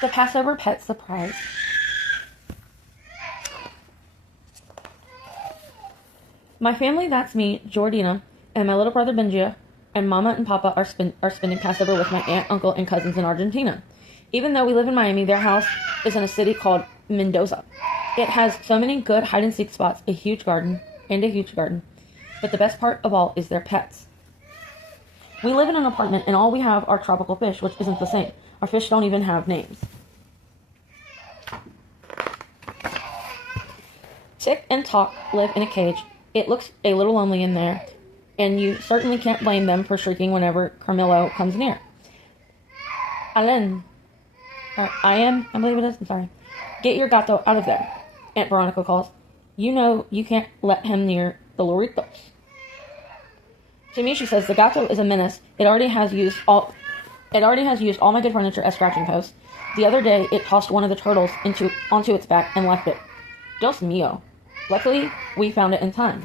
The Passover pet surprise. My family, that's me, Jordina, and my little brother Benjia, and Mama and Papa are spending Passover with my aunt, uncle, and cousins in Argentina. Even though we live in Miami, their house is in a city called Mendoza. It has so many good hide-and-seek spots, a huge garden. But the best part of all is their pets. We live in an apartment, and all we have are tropical fish, which isn't the same. Our fish don't even have names. Tick and Tock live in a cage. It looks a little lonely in there, and you certainly can't blame them for shrieking whenever Carmelo comes near. I believe it is, I'm sorry. Get your gato out of there, Aunt Veronica calls. You know you can't let him near the loritos. To me, she says, the gato is a menace. It already has used all my good furniture as scratching posts. The other day, it tossed one of the turtles onto its back and left it. Dios mío. Luckily, we found it in time.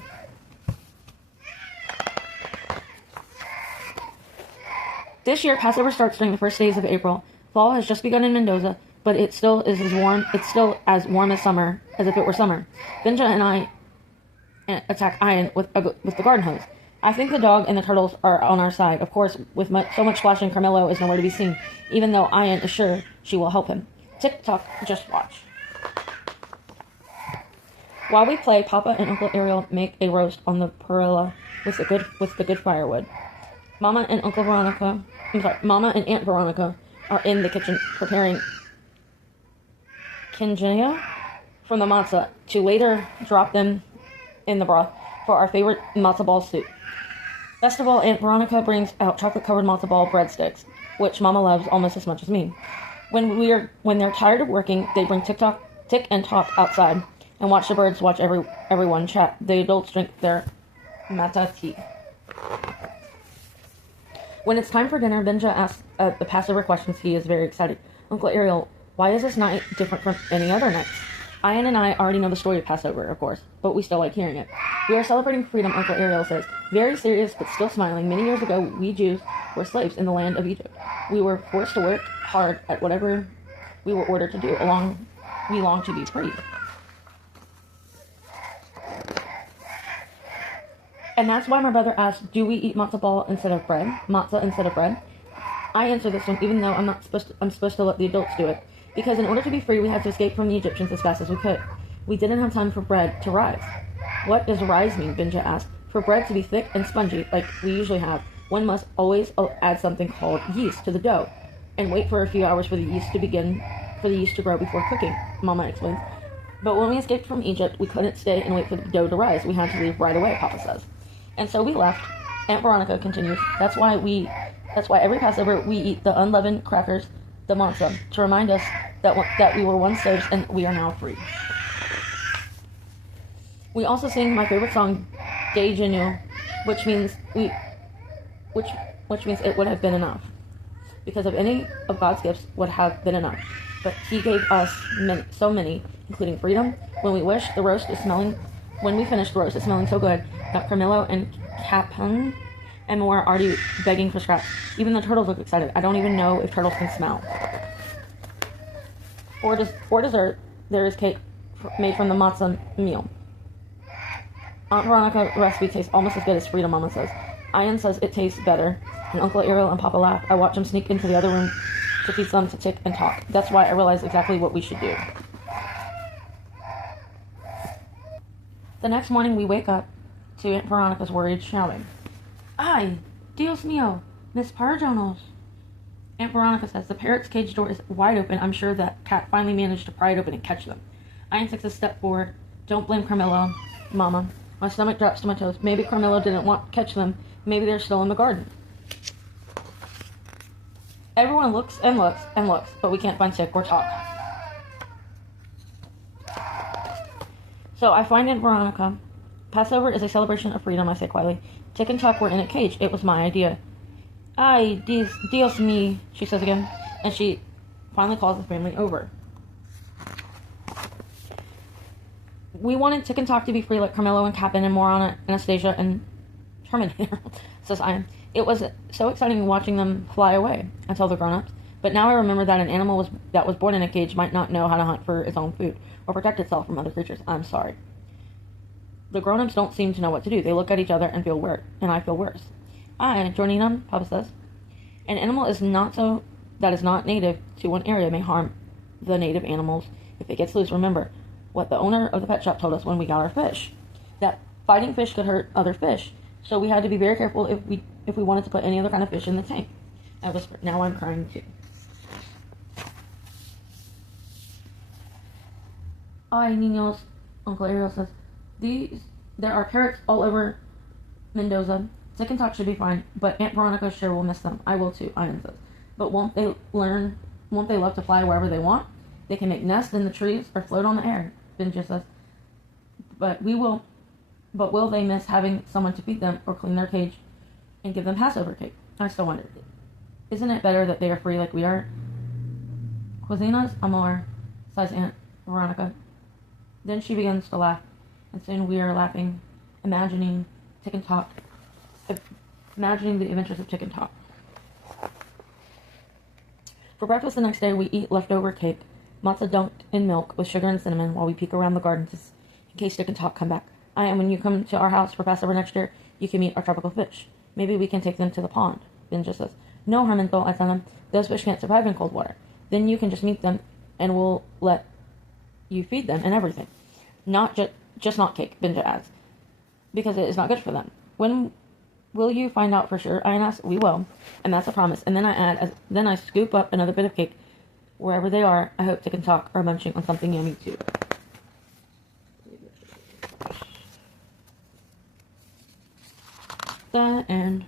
This year, Passover starts during the first days of April. Fall has just begun in Mendoza, but it still is as warm. It's still as warm as summer, as if it were summer. Benja and I attack Ian with the garden hose. I think the dog and the turtles are on our side. Of course, with so much splashing, Carmelo is nowhere to be seen, even though Ian is sure she will help him. Tick-tock, just watch. While we play, Papa and Uncle Ariel make a roast on the perilla with the good firewood. Mama and Aunt Veronica are in the kitchen preparing kinjaya from the matzah to later drop them in the broth for our favorite matzah ball soup. Best of all, Aunt Veronica brings out chocolate-covered matzo ball breadsticks, which Mama loves almost as much as me. When they're tired of working, they bring Tick and Tock outside and watch the birds watch everyone chat. The adults drink their mata tea. When it's time for dinner, Benja asks the Passover questions. He is very excited. Uncle Ariel, why is this night different from any other nights? Ian and I already know the story of Passover, of course, but we still like hearing it. We are celebrating freedom, Uncle Ariel says. Very serious, but still smiling. Many years ago, we Jews were slaves in the land of Egypt. We were forced to work hard at whatever we were ordered to do. We long to be free. And that's why my brother asked, do we eat matzah instead of bread? I answer this one, even though I'm supposed to let the adults do it. Because in order to be free, we had to escape from the Egyptians as fast as we could. We didn't have time for bread to rise. What does rise mean? Benja asked. For bread to be thick and spongy, like we usually have, one must always add something called yeast to the dough, and wait for a few hours for the yeast to grow before cooking, Mama explains. But when we escaped from Egypt, we couldn't stay and wait for the dough to rise. We had to leave right away, Papa says. And so we left. Aunt Veronica continues. That's why every Passover we eat the unleavened crackers, the matzah, to remind us that we were once slaves and we are now free. We also sing my favorite song, De Genu, which means it would have been enough. Because of any of God's gifts would have been enough. But He gave us so many, including freedom. When we finished, the roast is smelling so good that Carmelo and Capon and more are already begging for scraps. Even the turtles look excited. I don't even know if turtles can smell. For dessert, there is cake made from the matzah meal. Aunt Veronica's recipe tastes almost as good as Frida, Mama says. Ian says it tastes better, and Uncle Ariel and Papa laugh. I watch them sneak into the other room to feed some to Tick and Tock. That's why I realize exactly what we should do. The next morning, we wake up to Aunt Veronica's worried shouting. Ay, Dios mío, Miss Parjonos. Aunt Veronica says the parrot's cage door is wide open. I'm sure that cat finally managed to pry it open and catch them. Ian takes a step forward. Don't blame Carmelo, Mama. My stomach drops to my toes. Maybe Carmelo didn't want to catch them. Maybe they're still in the garden. Everyone looks and looks and looks, but we can't find Tick or Tock. So I find Aunt Veronica. Passover is a celebration of freedom, I say quietly. Tick and Tock were in a cage. It was my idea. Ay, Dios me, she says again, and she finally calls the family over. We wanted Tick and Tock to be free like Carmelo and Captain and Morana, Anastasia, and Terminator, says Ian. It was so exciting watching them fly away, I tell the grown-ups. But now I remember that an animal that was born in a cage might not know how to hunt for its own food or protect itself from other creatures. I'm sorry. The grown-ups don't seem to know what to do. They look at each other and feel weird, and I feel worse. Joining them, Papa says. An animal that is not native to one area may harm the native animals if it gets loose. Remember what the owner of the pet shop told us when we got our fish. That fighting fish could hurt other fish. So we had to be very careful if we wanted to put any other kind of fish in the tank. I whispered. Now I'm crying too. Ay, niños, Uncle Ariel says, there are parrots all over Mendoza. Tick and Talk should be fine, but Aunt Veronica sure will miss them. I will too, Ian says. But won't they love to fly wherever they want? They can make nests in the trees or float on the air, Benja says. But will they miss having someone to feed them or clean their cage and give them Passover cake? I still wonder. Isn't it better that they are free like we are? Cocinas amor, sighs Aunt Veronica. Then she begins to laugh, and soon we are laughing, imagining the adventures of Tick and Talk. For breakfast the next day, we eat leftover cake, matzah dunked in milk with sugar and cinnamon, while we peek around the garden in case Tick and Talk come back. And when you come to our house for Passover next year, you can meet our tropical fish. Maybe we can take them to the pond. Benja says. No, Hermanto, I tell him. Those fish can't survive in cold water. Then you can just meet them, and we'll let you feed them and everything. Just not cake, Benja adds, because it is not good for them. When will you find out for sure? I ask. We will, and that's a promise. And then I add, then I scoop up another bit of cake. Wherever they are, I hope Tick and Talk are munching on something yummy too. The end.